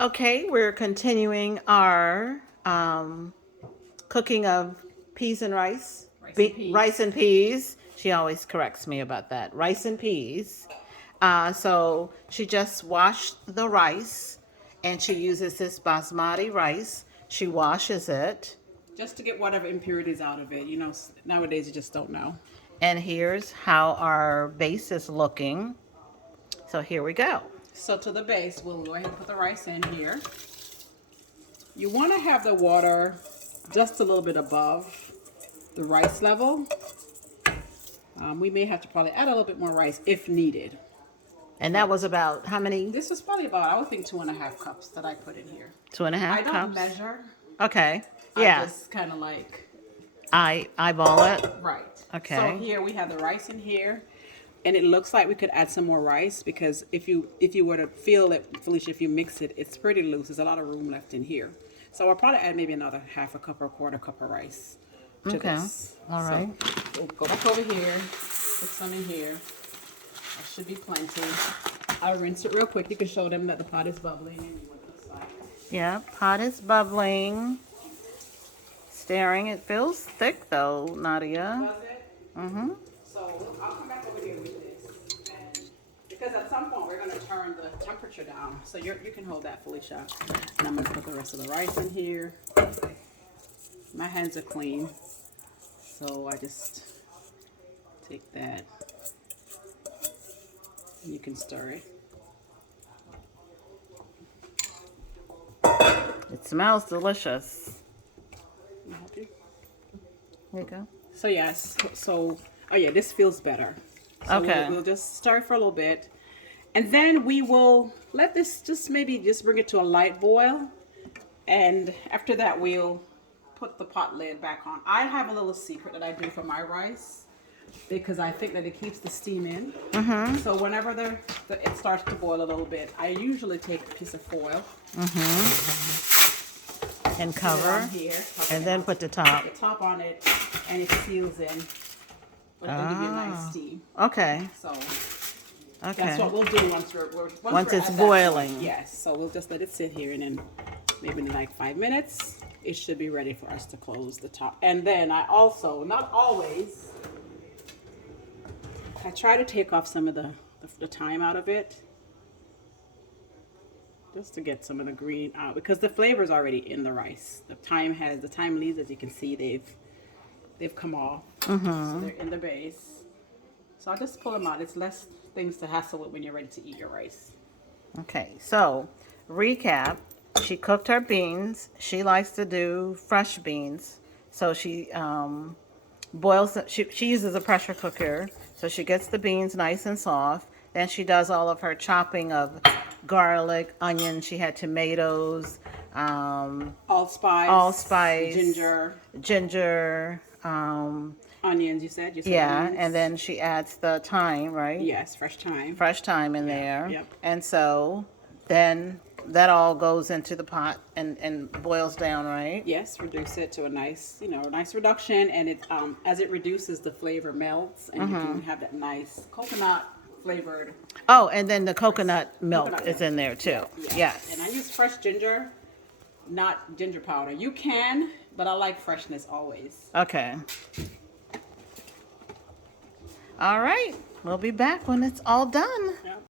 Okay, we're continuing our cooking of peas and rice. Rice and peas. She always corrects me about that. Rice and peas. So she just washed the rice and she uses this basmati rice. She washes it. Just to get whatever impurities out of it. You know, nowadays you just don't know. And here's how our base is looking. So here we go. So to the base, we'll go ahead and put the rice in here. You want to have the water just a little bit above the rice level. We may have to probably add a little bit more rice if needed. And that was about how many? This was probably about, I would think, 2.5 cups that I put in here. 2.5 cups? I don't measure. Okay. Yeah. I just kind of like... eyeball it? Right. Okay. So here we have the rice in here. And it looks like we could add some more rice because if you were to feel it, Felicia, if you mix it, it's pretty loose. There's a lot of room left in here. So I'll probably add maybe another half a cup or a quarter cup of rice to this. All right. So we'll go back over here, put some in here. That should be plenty. I'll rinse it real quick. You can show them that the pot is bubbling and what it looks like. Yeah, pot is bubbling. Stirring. It feels thick though, Nadia. Does it? Mm-hmm. So I'll come back over here with this. And because at some point we're going to turn the temperature down. So you can hold that, Felicia. And I'm going to put the rest of the rice in here. My hands are clean. So I just take that. You can stir it. It smells delicious. Can I help you? There you go. So yes, oh yeah, this feels better. So Okay. We'll just stir for a little bit. And then we will let this just bring it to a light boil. And after that, we'll put the pot lid back on. I have a little secret that I do for my rice because I think that it keeps the steam in. Mm-hmm. So whenever it starts to boil a little bit, I usually take a piece of foil. Mm-hmm. And cover. Here, and then put the top. The top on it, and it seals in. But it'll give you a nice steam. Okay. So Okay. that's what we'll do once Once we're it's at that boiling. point. Yes. So we'll just let it sit here, and then maybe in like 5 minutes, it should be ready for us to close the top. And then I also, not always, I try to take off some of the thyme out of it. Just to get some of the green out because the flavor is already in the rice. The thyme leaves, as you can see, they've come off. Mm-hmm. So they're in the base. So I'll just pull them out. It's less things to hassle with when you're ready to eat your rice. Okay, so recap. She cooked her beans. She likes to do fresh beans. So she boils, she uses a pressure cooker. So she gets the beans nice and soft. Then she does all of her chopping of garlic, onion. She had tomatoes, allspice, ginger, onions. You said yeah, onions. and then she adds the thyme, right? Yes, fresh thyme in there. Yep. And so then that all goes into the pot and boils down, right? Yes, reduce it to a nice reduction, and it as it reduces, the flavor melts, and you can have that nice coconut flavored. Oh, and then the coconut milk is in there too. Yeah. Yes. And I use fresh ginger, not ginger powder. You can, but I like freshness always. Okay. All right. We'll be back when it's all done. Yep.